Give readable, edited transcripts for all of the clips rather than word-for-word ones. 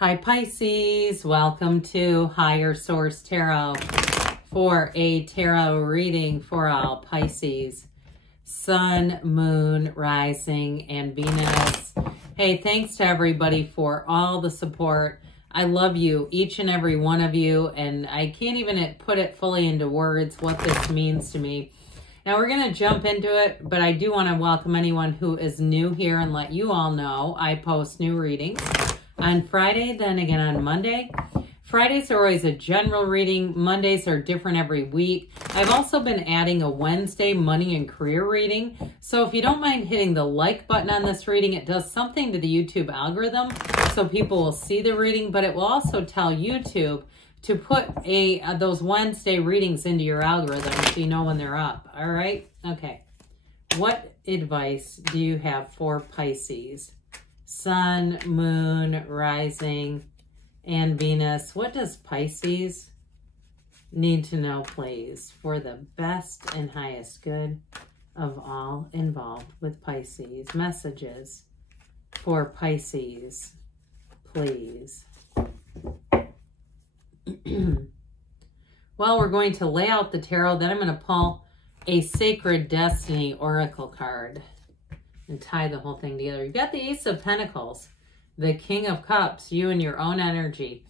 Hi Pisces, welcome to Higher Source Tarot for a tarot reading for all Pisces, Sun, Moon, Rising, and Venus. Hey, thanks to everybody for all the support. I love you, each and every one of you, and I can't even put it fully into words what this means to me. Now we're going to jump into it, but I do want to welcome anyone who is new here and let you all know I post new readings on Friday, then again on Monday. Fridays are always a general reading. Mondays are different every week. I've also been adding a Wednesday money and career reading. So if you don't mind hitting the like button on this reading, it does something to the YouTube algorithm so people will see the reading, but it will also tell YouTube to put those Wednesday readings into your algorithm so you know when they're up. All right? Okay. What advice do you have for Pisces? Sun, Moon, Rising, and Venus. What does Pisces need to know, please, for the best and highest good of all involved with Pisces? Messages for Pisces, please. Well, we're going to lay out the tarot. Then I'm going to pull a Sacred Destiny Oracle card and tie the whole thing together. You've got the Ace of Pentacles, the King of Cups, you and your own energy.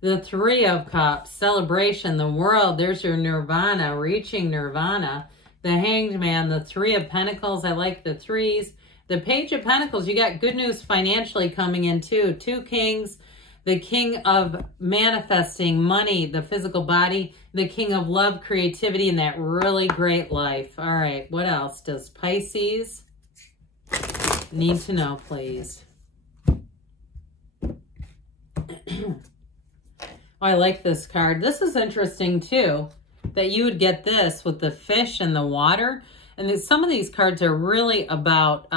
The Three of Cups, celebration, the world. There's your Nirvana, reaching Nirvana. The Hanged Man, the Three of Pentacles. I like the threes. The Page of Pentacles, you got good news financially coming in too. Two Kings, the King of manifesting money, the physical body, the King of love, creativity, and that really great life. All right, what else does Pisces need to know, please? Oh, I like this card. This is interesting too, that you would get this with the fish and the water. And some of these cards are really about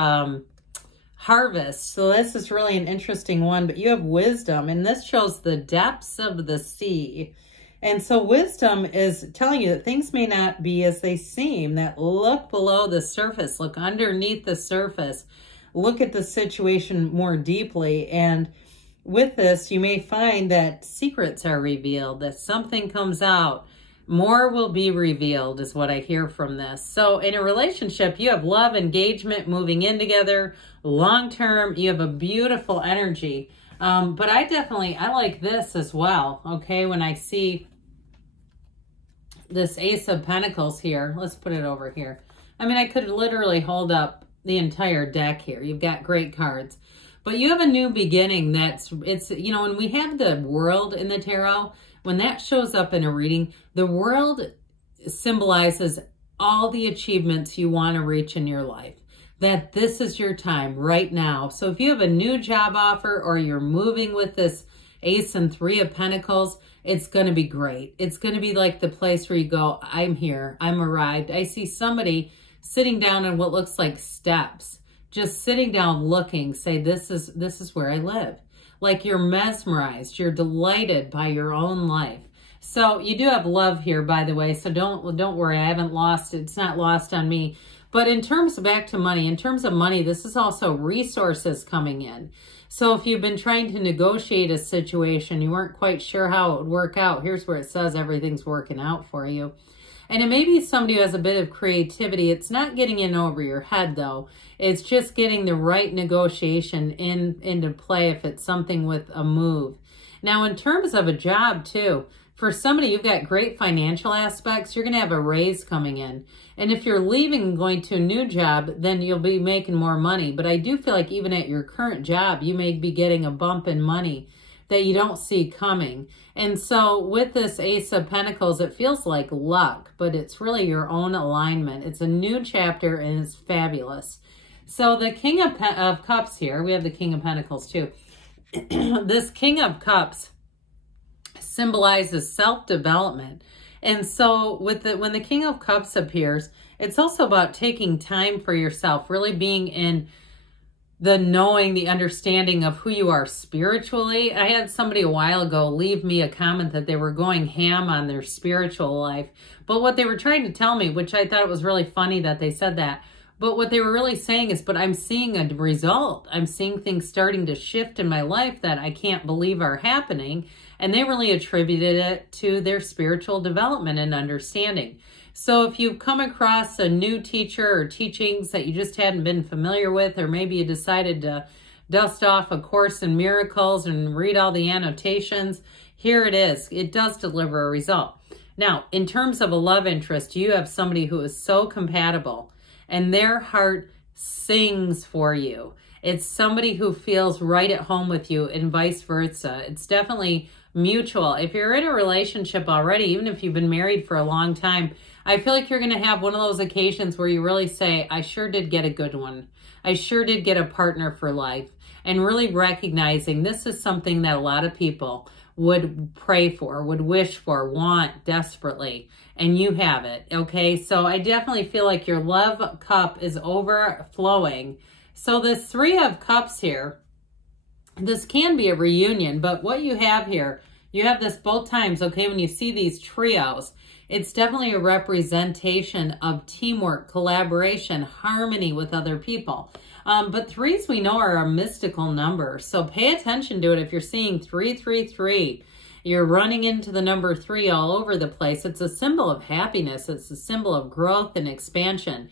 harvest. So this is really an interesting one, but you have wisdom, and this shows the depths of the sea. And so wisdom is telling you that things may not be as they seem, that look below the surface, look underneath the surface, look at the situation more deeply. And with this, you may find that secrets are revealed, that something comes out. More will be revealed is what I hear from this. So in a relationship, you have love, engagement, moving in together, long-term. You have a beautiful energy. But I like this as well, okay? When I see this Ace of Pentacles here, let's put it over here. I mean, I could literally hold up the entire deck here. You've got great cards. But you have a new beginning you know, when we have the world in the tarot, when that shows up in a reading, the world symbolizes all the achievements you want to reach in your life. That this is your time right now. So if you have a new job offer or you're moving with this Ace and Three of Pentacles, it's going to be great. It's going to be like the place where you go, I'm here, I'm arrived. I see somebody sitting down on what looks like steps, just sitting down looking, say, this is where I live. Like you're mesmerized, you're delighted by your own life. So you do have love here, by the way, so don't worry, I haven't lost it. It's not lost on me. But in terms of back to money, in terms of money, this is also resources coming in. So if you've been trying to negotiate a situation, you weren't quite sure how it would work out, here's where it says everything's working out for you. And it may be somebody who has a bit of creativity. It's not getting in over your head, though. It's just getting the right negotiation into play if it's something with a move. Now, in terms of a job, too, for somebody, you've got great financial aspects. You're going to have a raise coming in. And if you're leaving and going to a new job, then you'll be making more money. But I do feel like even at your current job, you may be getting a bump in money that you don't see coming. And so with this Ace of Pentacles, it feels like luck, but it's really your own alignment. It's a new chapter and it's fabulous. So the King of Cups here, we have the King of Pentacles too. This King of Cups symbolizes self-development. And so when the King of Cups appears, it's also about taking time for yourself, really being in the knowing, the understanding of who you are spiritually. I had somebody a while ago leave me a comment that they were going ham on their spiritual life. But what they were trying to tell me, which I thought it was really funny that they said that, But what they were really saying is, but I'm seeing a result. I'm seeing things starting to shift in my life that I can't believe are happening. And they really attributed it to their spiritual development and understanding. So if you've come across a new teacher or teachings that you just hadn't been familiar with, or maybe you decided to dust off A Course in Miracles and read all the annotations, here it is. It does deliver a result. Now, in terms of a love interest, you have somebody who is so compatible and their heart sings for you. It's somebody who feels right at home with you and vice versa. It's definitely mutual. If you're in a relationship already, even if you've been married for a long time, I feel like you're going to have one of those occasions where you really say, I sure did get a good one. I sure did get a partner for life. And really recognizing this is something that a lot of people would pray for, would wish for, want desperately. And you have it, okay? So I definitely feel like your love cup is overflowing. So this 3 of Cups here, this can be a reunion, but what you have here, you have this both times, okay? When you see these trios, it's definitely a representation of teamwork, collaboration, harmony with other people. But 3s we know are a mystical number. So pay attention to it. If you're seeing 333, you're running into the number 3 all over the place. It's a symbol of happiness. It's a symbol of growth and expansion.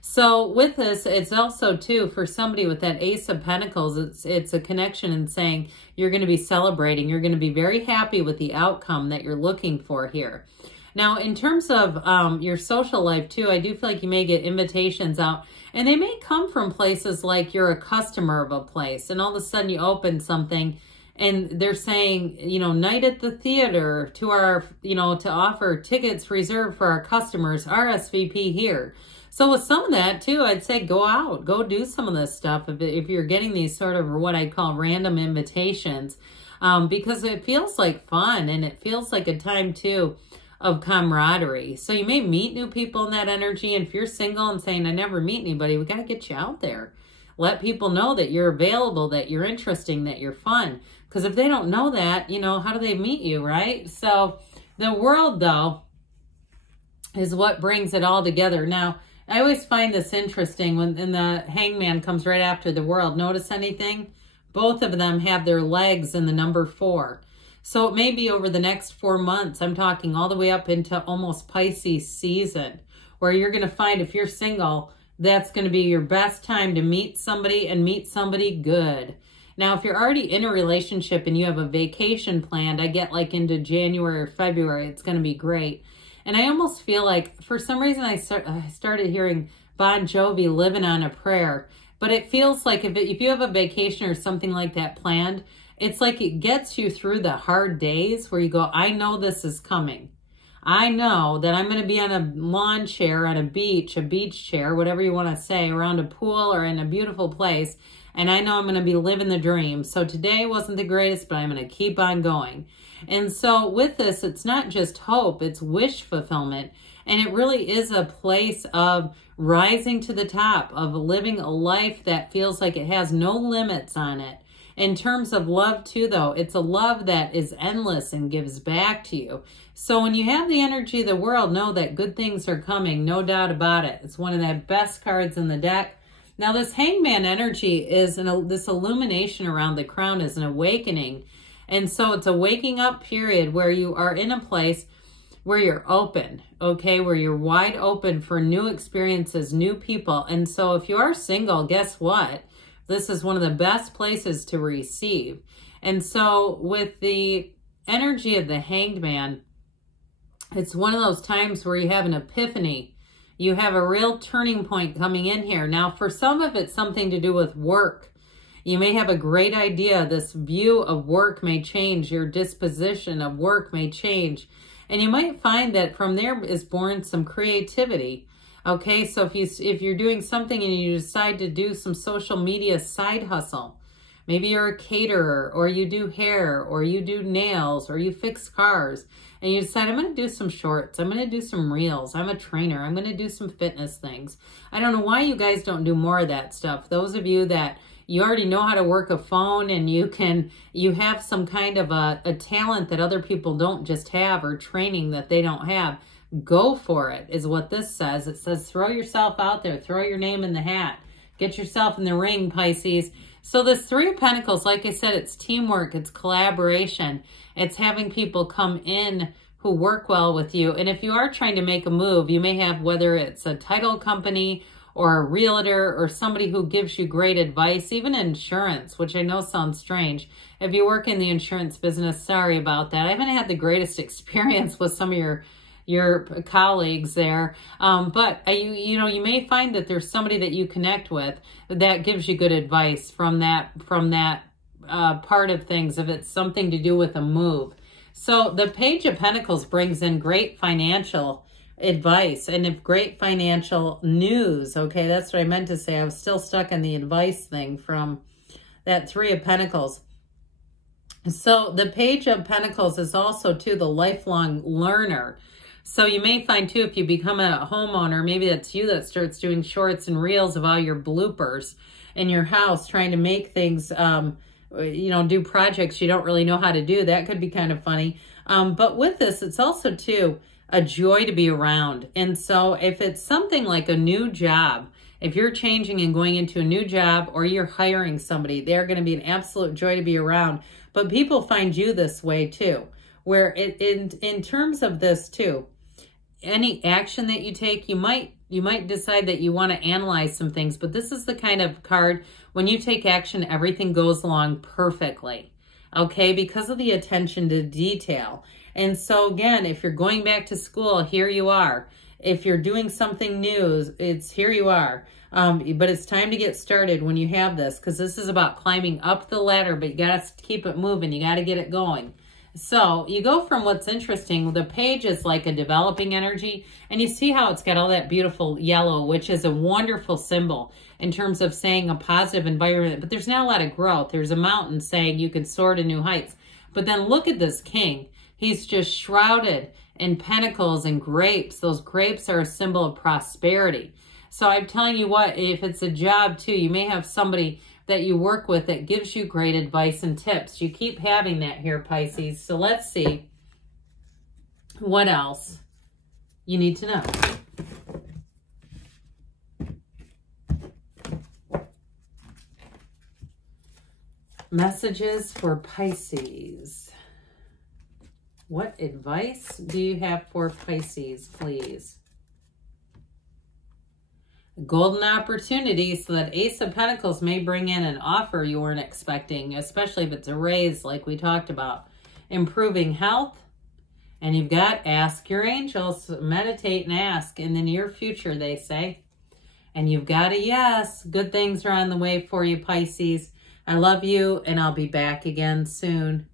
So with this, it's also too, for somebody with that Ace of Pentacles, it's a connection in saying you're going to be celebrating. You're going to be very happy with the outcome that you're looking for here. Now, in terms of your social life too, I do feel like you may get invitations out, and they may come from places like you're a customer of a place, and all of a sudden you open something and they're saying, you know, night at the theater to our, you know, to offer tickets reserved for our customers, RSVP here. So with some of that too, I'd say go out, go do some of this stuff if you're getting these sort of what I call random invitations, because it feels like fun and it feels like a time too of camaraderie. So you may meet new people in that energy. And if you're single and saying, I never meet anybody, we got to get you out there. Let people know that you're available, that you're interesting, that you're fun. Because if they don't know that, you know, how do they meet you, right? So the world, though, is what brings it all together. Now, I always find this interesting when the Hangman comes right after the world. Notice anything? Both of them have their legs in the number 4. So it may be over the next 4 months, I'm talking all the way up into almost Pisces season, where you're going to find if you're single, that's going to be your best time to meet somebody and meet somebody good. Now, if you're already in a relationship and you have a vacation planned, I get like into January or February, it's going to be great. And I almost feel like for some reason I started hearing Bon Jovi, Living on a Prayer. But it feels like if you have a vacation or something like that planned, it's like it gets you through the hard days where you go, I know this is coming. I know that I'm going to be on a lawn chair on a beach chair, whatever you want to say, around a pool or in a beautiful place. And I know I'm going to be living the dream. So today wasn't the greatest, but I'm going to keep on going. And so with this, it's not just hope, it's wish fulfillment. And it really is a place of rising to the top, of living a life that feels like it has no limits on it. In terms of love too, though, it's a love that is endless and gives back to you. So when you have the energy of the world, know that good things are coming, no doubt about it. It's one of the best cards in the deck. Now this Hangman energy is, this illumination around the crown is an awakening. And so it's a waking up period where you are in a place where you're open, okay? Where you're wide open for new experiences, new people. And so if you are single, guess what? This is one of the best places to receive. And so with the energy of the Hanged Man, it's one of those times where you have an epiphany. You have a real turning point coming in here. Now, for some of it's something to do with work. You may have a great idea. This view of work may change. Your disposition of work may change. And you might find that from there is born some creativity. Okay, so if you're doing something and you decide to do some social media side hustle, maybe you're a caterer, or you do hair, or you do nails, or you fix cars, and you decide, I'm going to do some shorts, I'm going to do some reels, I'm a trainer, I'm going to do some fitness things. I don't know why you guys don't do more of that stuff. Those of you that you already know how to work a phone and you have some kind of a talent that other people don't just have, or training that they don't have. Go for it is what this says. It says throw yourself out there. Throw your name in the hat. Get yourself in the ring, Pisces. So this Three of Pentacles, like I said, it's teamwork. It's collaboration. It's having people come in who work well with you. And if you are trying to make a move, you may have, whether it's a title company or a realtor or somebody who gives you great advice, even insurance, which I know sounds strange. If you work in the insurance business, sorry about that. I haven't had the greatest experience with some of your colleagues there. But you may find that there's somebody that you connect with that gives you good advice from that part of things, if it's something to do with a move. So the Page of Pentacles brings in great financial advice and if great financial news. Okay, that's what I meant to say. I was still stuck on the advice thing from that Three of Pentacles. So the Page of Pentacles is also, too, the lifelong learner. So you may find, too, if you become a homeowner, maybe that's you that starts doing shorts and reels of all your bloopers in your house, trying to make things, do projects you don't really know how to do. That could be kind of funny. But with this, it's also, too, a joy to be around. And so if it's something like a new job, if you're changing and going into a new job or you're hiring somebody, they're going to be an absolute joy to be around. But people find you this way too, where in terms of this too, any action that you take, you might decide that you want to analyze some things, but this is the kind of card, when you take action, everything goes along perfectly. Okay, because of the attention to detail. And so again, if you're going back to school, here you are. If you're doing something new, it's here you are. But it's time to get started when you have this, because this is about climbing up the ladder, but you got to keep it moving. You got to get it going. So you go from what's interesting. The page is like a developing energy, and you see how it's got all that beautiful yellow, which is a wonderful symbol in terms of saying a positive environment. But there's not a lot of growth. There's a mountain saying you can soar to new heights. But then look at this king. He's just shrouded in pentacles and grapes. Those grapes are a symbol of prosperity. So I'm telling you what, if it's a job too, you may have somebody that you work with that gives you great advice and tips. You keep having that here, Pisces. So let's see what else you need to know. Messages for Pisces. What advice do you have for Pisces, please? Golden opportunity, so that Ace of Pentacles may bring in an offer you weren't expecting, especially if it's a raise like we talked about. Improving health. And you've got ask your angels, meditate and ask in the near future, they say. And you've got a yes. Good things are on the way for you, Pisces. I love you, and I'll be back again soon.